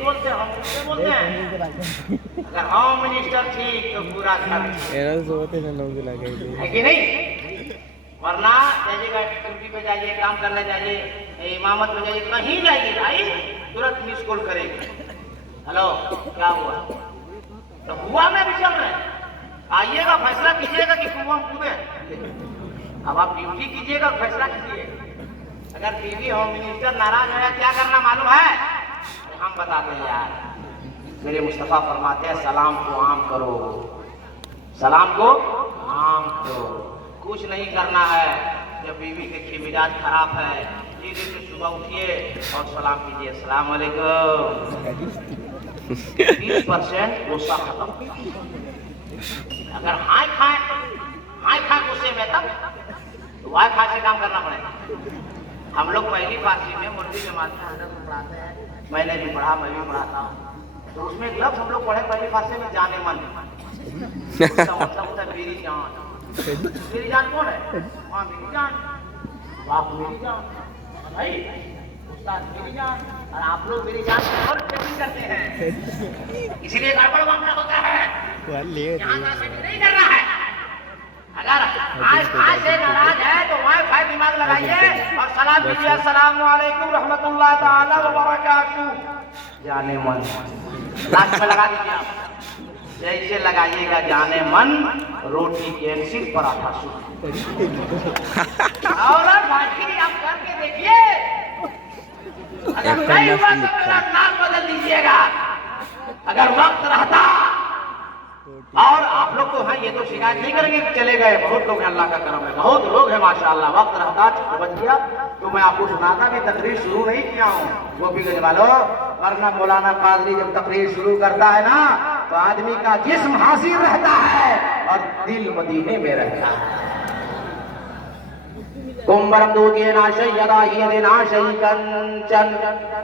बोलते हैं, हम किसे बोलते हैं? अगर होम मिनिस्टर ठीक तो पूरा घर है कि नहीं? वरना जाइएगा ड्यूटी पे जाइए, काम करने जाइए, इमामत में जाइए, कहीं जाइए भाई तुरंत मिस कॉल करेंगे। हेलो क्या हुआ? तो हुआ में भी चल रहे, आइएगा फैसला कीजिएगा कि कुआं में कूदे। अब आप ड्यूटी कीजिएगा, फैसला कीजिए। अगर बीवी होम मिनिस्टर नाराज है क्या करना मालूम है? तो हम बताते हैं यार, मेरे मुस्तफा फरमाते हैं सलाम को आम करो, सलाम को आम करो। कुछ नहीं करना है, जब बीवी देखिए मिजाज खराब है, धीरे से सुबह उठिए और सलाम कीजिए, अस्सलाम वालेकुम। 20% गुस्सा खत्म। अगर हाय खाए गुस्से में तब तो वाई फाई से काम करना पड़ेगा। हम लोग पहली फारसी में मुर्गी जमात में हजरत पढ़ाते हैं, मैंने भी पढ़ा, मैं भी पढ़ाता हूँ। तो उसमें एक लफ्ज़ हम लोग पढ़े पहली फारसी में, जाने मन। उसका मतलब होता है मेरी जान। मेरी जान कौन है? माँ मेरी जान, बाप मेरी जान, भाई उस्ताद मेरी जान, और आप लोग मेरी जान और सेटिंग करते हैं, इसीलिए गड़बड़ मामला होता है। यहाँ का सेटिंग नहीं करना है। अगर आज से नाराज है तो वाई-फाई दिमाग लगाइए और सलाम कीजिए, अस्सलाम वालेकुम रहमतुल्लाह ताला व बरकातहू। जाने मन लास्ट में लगा दीजिए आप, जैसे लगाइएगा जाने मन, रोटी कैंसिल, पराठा सूखा। और बाकी आप करके देखिए, अगर नहीं हुआ तो मेरा नाम बदल दीजिएगा। अगर वक्त रहता, और आप लोग तो हैं ये तो शिकायत नहीं करेंगे कि चले गए, बहुत लोग हैं, अल्लाह का करम है, बहुत लोग हैं माशाअल्लाह। वक्त रहता बच गया तो मैं आपको सुनाता भी, तकरीर शुरू नहीं किया हूँ गोपीगंज वालों। वरना मौलाना कादरी जब तकरीर शुरू करता है ना तो आदमी का जिस्म हाजिर रहता है और दिल मदीने में रहता है। कुंभरम दूतिये नाशय यदा ही नाशय कंचन,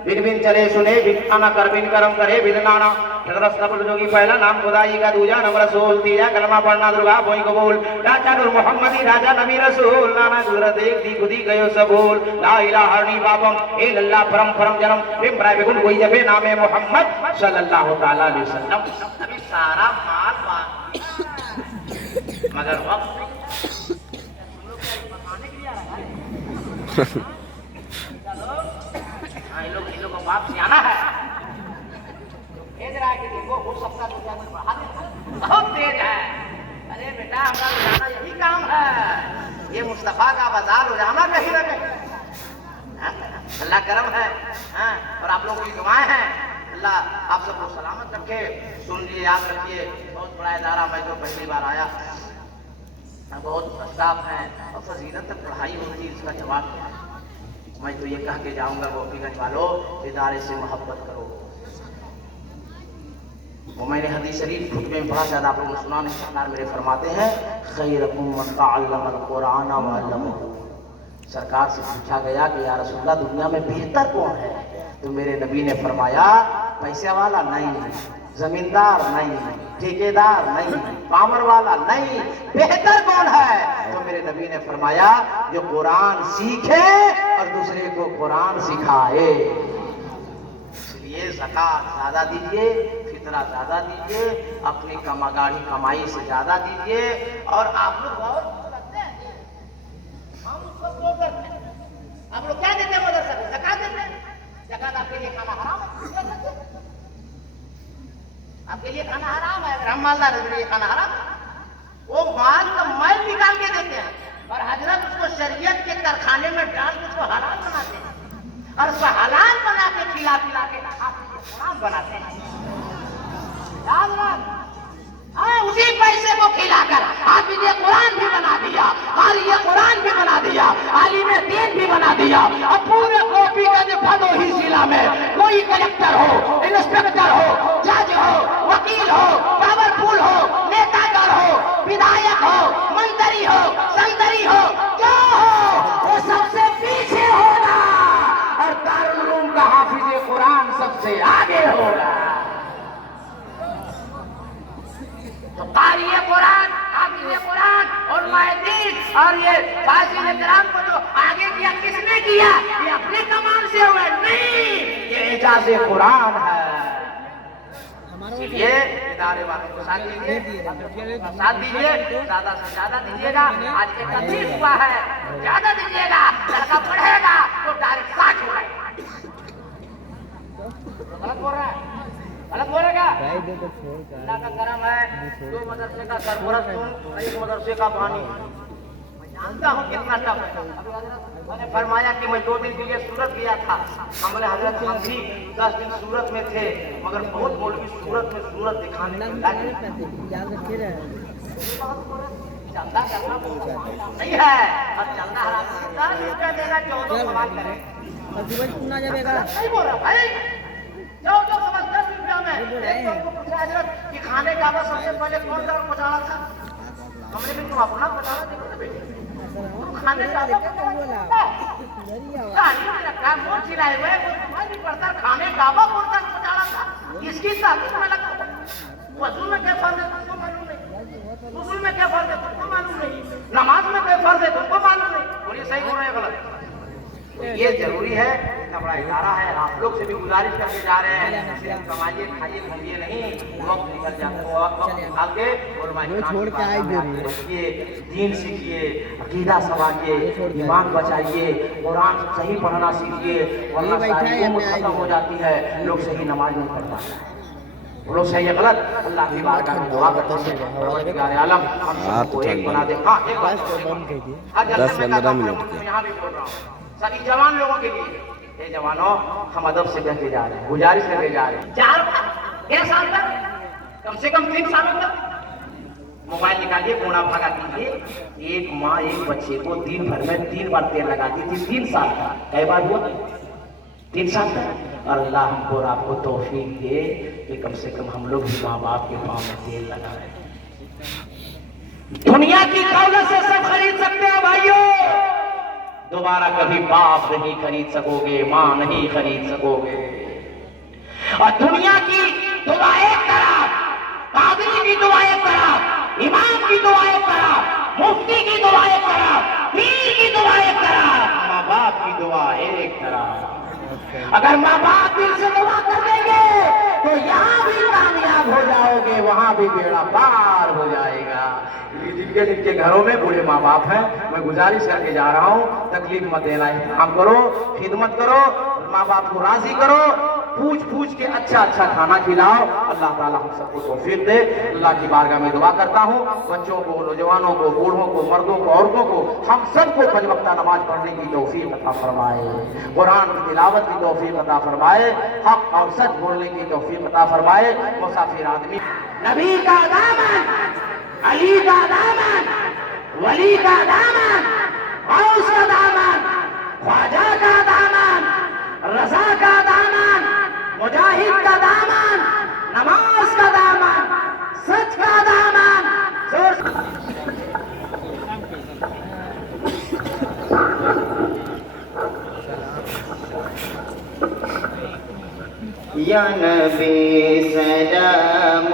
बिन बिन चले सुने बिन कर बिन करम करे बिन नाना। जोगी पहला नाम खुदाई का, दूजा नंबर रसूल, तीजा कलमा पढ़ना दुर्गा बोई कबूल। राजा नूर मोहम्मदी राजा नबी रसूल, नाना दूर देख दी खुदी गयो सबूल। ला इलाहा हरनी बाबम ए लल्ला परम परम जन्म, बिम प्राय बेगुन कोई जबे नामे मोहम्मद सल्लल्लाहु ताला अलैहि वसल्लम। अभी सारा माल बाकी मगर वक्त चलो को बाप सियाना है, हो सकता है बहुत तेज है। अरे बेटा हमारा रोजाना यही काम है, ये मुस्तफा का बाजार रोजाना कहीं ना कहीं। अल्लाह करम है और आप लोगों की दुआएं हैं, अल्लाह आप सबको सलामत रखे। सुन लिए, याद रखिए, बहुत बड़ा इदारा, मैं जो पहली बार आया, बहुत स्टाफ है और फजीलत तक पढ़ाई होती है, इसका जवाब क्या है? मैं तो ये कह के जाऊंगा गोपीगंज वालों, इदारे से मोहब्बत करो। वो मैंने हदीस शरीफ खुतबे में पढ़ा, शायद आप लोगों ने सुना नहीं, सरकार मेरे फरमाते हैं खैरुकुम मन तअल्लमल कुरान व अल्लमहु। सरकार से पूछा गया कि या रसूलल्लाह दुनिया में बेहतर कौन है? तो मेरे नबी ने फरमाया पैसे वाला नहीं, जमींदार नहीं, ठेकेदार नहीं, पावर वाला नहीं, बेहतर कौन है? तो मेरे नबी ने फरमाया जो कुरान सीखे और दूसरे को कुरान सिखाए। इसलिए ज़कात ज्यादा दीजिए, फितरा ज्यादा दीजिए, अपनी गाढ़ी कमाई से ज्यादा दीजिए। और आप लोग और करते हैं, हम उसको क्यों करते हैं? आप लोग क्या देते हैं मदरसा को? ज़कात देते हैं। ज़कात आपके लिए खाना हराम है, आपके लिए खाना हराम है। अगर हम मालदार है तो ये खाना हराम है। वो माल तो मैल निकाल के देते हैं और हजरत उसको शरीयत के कारखाने में डाल के उसको हलाल बनाते हैं और उसको हलाल बना के खिला पिला के हराम बनाते हैं। उसी पैसे को खिलाकर हाफिज़ कुरान भी बना दिया, क़ारी कुरान भी बना दिया, आलिम दीन भी बना दिया। अब पूरे गोपीगंज भदोही जिला में कोई कलेक्टर हो, इंस्पेक्टर हो, जज हो, वकील हो, पावरफुल हो, नेतागर हो, विधायक हो, मंत्री हो, संतरी हो, जो हो वो सबसे पीछे होगा और दारुल उलूम का हाफिज़ कुरान सबसे आगे होगा। तो क़ारी कुरान, हाफिज़ कुरान और दीन और ये फाज़िल किराम को जो आगे किया, किसने किया? ये अपने कमाल से हुआ नहीं, ये एजाज़े कुरान है। इसलिए इदारे वालों को साथ दीजिए, साथ दीजिए, ज्यादा से ज्यादा दीजिएगा। आज 31 हुआ है, ज्यादा दीजिएगा, लड़का पढ़ेगा तो डायरेक्ट 60 हो जाएगा। गलत बोल रहा है, गलत बोलेगा। अल्लाह का करम है, 2 मदरसे का सरबराह तुम, 1 मदरसे का पानी। जानता हूँ कितना टफ है। मैंने फरमाया कि मैं 2 दिन के लिए सूरत गया था। हमने हजरत हम भी 10 दिन सूरत में थे, मगर बहुत मौलवी सूरत में सूरत दिखाने में लगे। चलता करना नहीं है, अब चलना हराम 10 रुपया देगा, 14 सवाल करें। नहीं बोल रहा भाई, 14 सवाल 10 रुपया में। हजरत कि खाने का बस सबसे पहले कौन सा पचाड़ा था? हमने भी तुम अपना पचाड़ा देखो ना बेटे। खाने का खाने का इसकी ताकत में लगा। वजू में क्या फर्ज है तुमको मालूम नहीं, वजू में क्या फर्ज है तुमको मालूम नहीं, नमाज में क्या फर्ज है तुमको मालूम नहीं। बोलिए सही बोल रहे हैं गलत? तो ये जरूरी है, इतना बड़ा इदारा है। आप लोग से भी गुजारिश करके जा रहे हैं, सिर्फ कमाइए खाइए घूमिए नहीं, वक्त निकल जाते हो, वक्त निकाल के छोड़ के आइए, दीन सीखिए, अकीदा संभालिए, ईमान बचाइए, कुरान सही पढ़ना सीखिए, वरना सारी उम्र खत्म हो जाती है, लोग सही नमाज नहीं पढ़ पाते हैं। वो लोग सही है गलत, अल्लाह की बारगाह में दुआ करते हैं, परवरदिगार आलम हम सबको एक बना दे। हाँ, एक बात 10-15 मिनट यहाँ भी बोल रहा हूँ सभी जवान लोगों के लिए, ये जवानों हम अदब से कहते जा रहे हैं, गुजारिश करके जा रहे हैं। 4 साल तक, कम से कम 3 सालों तक मोबाइल निकालिए, कोना भागा कीजिए। एक माँ एक बच्चे को दिन भर में 3 बार तेल लगाती थी, 3 साल का। कई बार हुआ? 3 साल तक। अल्लाह हमको और आपको तौफीक दे कि कम से कम हम लोग भी माँ बाप के पाँव में तेल लगाए। दुनिया की दौलत से सब खरीद सकते हैं भाइयों, दोबारा कभी बाप नहीं खरीद सकोगे, मां नहीं खरीद सकोगे। और दुनिया की दुआ एक तरफ, काजी की दुआ एक तरफ, इमाम की दुआ एक तरफ, मुफ्ती की दुआ एक तरफ, पीर की दुआ एक तरफ, माँ बाप की दुआ एक तरफ। अगर माँ बाप दिल से दुआ कर देंगे तो यहाँ भी कामयाब हो जाओगे, वहां भी बेड़ा पार हो जाएगा। जिनके जिनके घरों में बूढ़े माँ बाप हैं, मैं गुजारिश करके जा रहा हूँ, तकलीफ मत देना, काम करो, खिदमत करो, माँ बाप को राजी करो, पूछ पूछ के अच्छा अच्छा खाना खिलाओ। अल्लाह ताला हम सबको तौफीक दे। अल्लाह की बारगाह में दुआ करता हूँ, बच्चों को, नौजवानों को, बूढ़ों को, मर्दों को, औरतों को, हम सबको 5 वक्ता नमाज पढ़ने की तौफीक अता फरमाए, कुरान की तिलावत की तौफीक अता फरमाए, हक और सच बोलने की तौफीक अता फरमाए। मुसाफिर आदमी नबी का दामन, अली का दामन, वली का दामन, गौस का दामन, ख्वाजा का दामन, रजा का दामन, मुजाहिद का दामन, नमाज का दामन, सच का दामन। या नबी सलाम